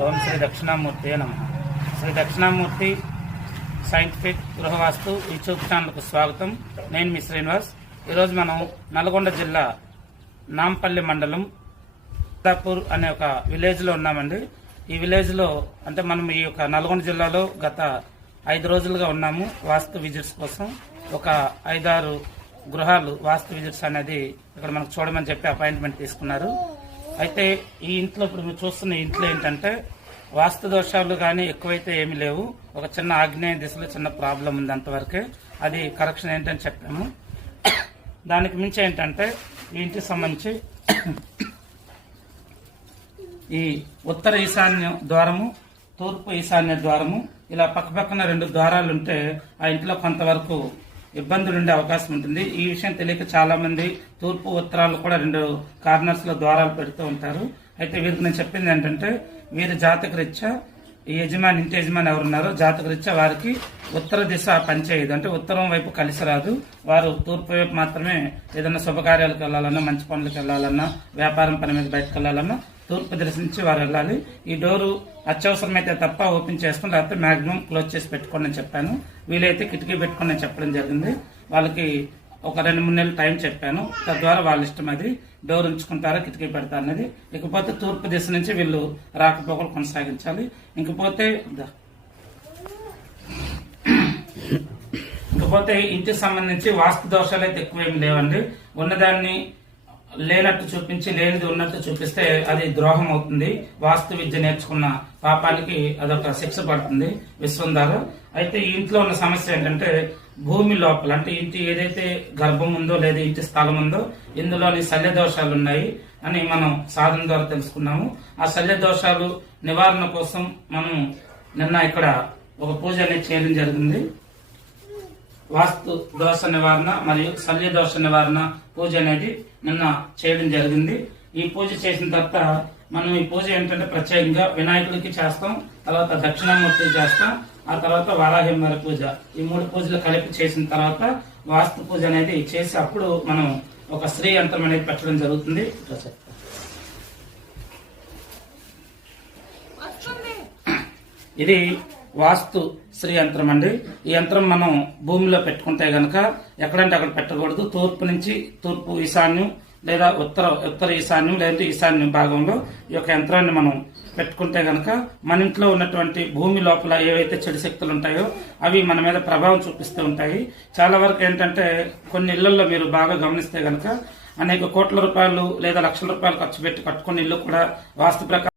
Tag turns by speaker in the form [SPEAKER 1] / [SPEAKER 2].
[SPEAKER 1] ఓం శ్రీ దక్షిణామూర్తి నమ. శ్రీ దక్షిణామూర్తి సైంటిఫిక్ గృహవాస్తు యూట్యూబ్ ఛానల్కు స్వాగతం. నేను మీ శ్రీనివాస్. ఈరోజు మనం నల్గొండ జిల్లా నాంపల్లి మండలం సీతాపూర్ అనే ఒక విలేజ్లో ఉన్నామండి. ఈ విలేజ్లో అంటే మనం ఈ యొక్క నల్గొండ జిల్లాలో గత ఐదు రోజులుగా ఉన్నాము వాస్తు విజిట్స్ కోసం. ఒక ఐదారు గృహాలు వాస్తు విజిట్స్ అనేది ఇక్కడ మనకు చూడమని చెప్పి అపాయింట్మెంట్ తీసుకున్నారు. అయితే ఈ ఇంట్లో ఇప్పుడు మీరు చూస్తున్న ఇంట్లో ఏంటంటే వాస్తు దోషాలు కానీ ఎక్కువైతే ఏమీ లేవు. ఒక చిన్న ఆగ్నేయ దిశలో చిన్న ప్రాబ్లం ఉంది అంతవరకే. అది కరెక్షన్ ఏంటని చెప్పాము. దానికి మించి ఏంటంటే ఈ ఇంటికి సంబంధించి ఈ ఉత్తర ఈశాన్య ద్వారము తూర్పు ఈశాన్య ద్వారము ఇలా పక్కపక్కన రెండు ద్వారాలు ఉంటే ఆ ఇంట్లో కొంతవరకు ఇబ్బందులు ఉండే అవకాశం ఉంటుంది. ఈ విషయం తెలియక చాలా మంది తూర్పు ఉత్తరాలు కూడా రెండు కార్నర్స్లో ద్వారాలు పెడుతూ ఉంటారు. అయితే వీరికి నేను చెప్పింది ఏంటంటే వీరి జాతక రీత్యా యజమాని ఇంటి యజమాని ఎవరున్నారో జాతక రీత్యా వారికి ఉత్తర దిశ పనిచేయదు. అంటే ఉత్తరం వైపు కలిసి రాదు వారు తూర్పు వైపు మాత్రమే ఏదైనా శుభకార్యాలకు వెళ్ళాలన్నా మంచి పనులకు వెళ్ళాలన్నా వ్యాపారం పని మీద బయటకు వెళ్ళాలన్నా తూర్పు దిశ నుంచి వారు వెళ్ళాలి. ఈ డోరు అత్యవసరమైతే తప్ప ఓపెన్ చేసుకుని లేకపోతే మాక్సిమం క్లోజ్ చేసి పెట్టుకోండి అని చెప్పాను. వీలైతే కిటికీ పెట్టుకోండి అని చెప్పడం జరిగింది. వాళ్ళకి ఒక రెండు మూడు నెలలు టైం చెప్పాను. తద్వారా వాళ్ళ ఇష్టం అది. డోర్ ఉంచుకుంటారా కిటికీ పెడతారు అనేది. ఇకపోతే తూర్పు దిశ నుంచి వీళ్ళు రాకపోకలు కొనసాగించాలి. ఇంకపోతే ఇకపోతే ఇంటికి సంబంధించి వాస్తు దోషాలు అయితే ఎక్కువేమి లేవండి. ఉన్నదాన్ని లేనట్టు చూపించి లేనిది ఉన్నట్టు చూపిస్తే అది ద్రోహం అవుతుంది. వాస్తు విద్య నేర్చుకున్న పాపానికి అదొక శిక్ష పడుతుంది. విశ్వం ద్వారా. అయితే ఈ ఇంట్లో ఉన్న సమస్య ఏంటంటే భూమి లోపల అంటే ఇంటి ఏదైతే గర్భం ఉందో లేదా ఇంటి స్థలం ఉందో ఇందులోని శల్య దోషాలు ఉన్నాయి అని మనం సాధన ద్వారా తెలుసుకున్నాము. ఆ శల్య దోషాలు నివారణ కోసం మనం నిన్న ఇక్కడ ఒక పూజ అనేది చేయడం జరిగింది. వాస్తు దోష నివారణ మరియు శల్య దోష నివారణ పూజ అనేది నిన్న చేయడం జరిగింది. ఈ పూజ చేసిన తర్వాత మనం ఈ పూజ ఏంటంటే ప్రత్యేకంగా వినాయకుడికి చేస్తాం తర్వాత దక్షిణామూర్తి చేస్తాం ఆ తర్వాత వారాహిమర పూజ. ఈ మూడు పూజలు కలిపి చేసిన తర్వాత వాస్తు పూజ అనేది చేసి అప్పుడు మనం ఒక స్త్రీ యంత్రం అనేది పెట్టడం జరుగుతుంది. ఇది వాస్తు శ్రీ యంత్రం అండి. ఈ యంత్రం మనం భూమిలో పెట్టుకుంటే గనక ఎక్కడంటే అక్కడ పెట్టకూడదు. తూర్పు నుంచి తూర్పు ఈశాన్యం లేదా ఉత్తర ఉత్తర ఈశాన్యం లేదంటే ఈశాన్యం భాగంలో ఈ యొక్క యంత్రాన్ని మనం పెట్టుకుంటే గనక మన ఇంట్లో ఉన్నటువంటి భూమి లోపల ఏవైతే చెడు శక్తులు ఉంటాయో అవి మన మీద ప్రభావం చూపిస్తూ ఉంటాయి. చాలా వరకు ఏంటంటే కొన్ని ఇళ్ళలో మీరు బాగా గమనిస్తే గనక అనేక కోట్ల రూపాయలు లేదా లక్షల రూపాయలు ఖర్చు పెట్టి కట్టుకున్న ఇల్లు కూడా వాస్తు ప్రకారం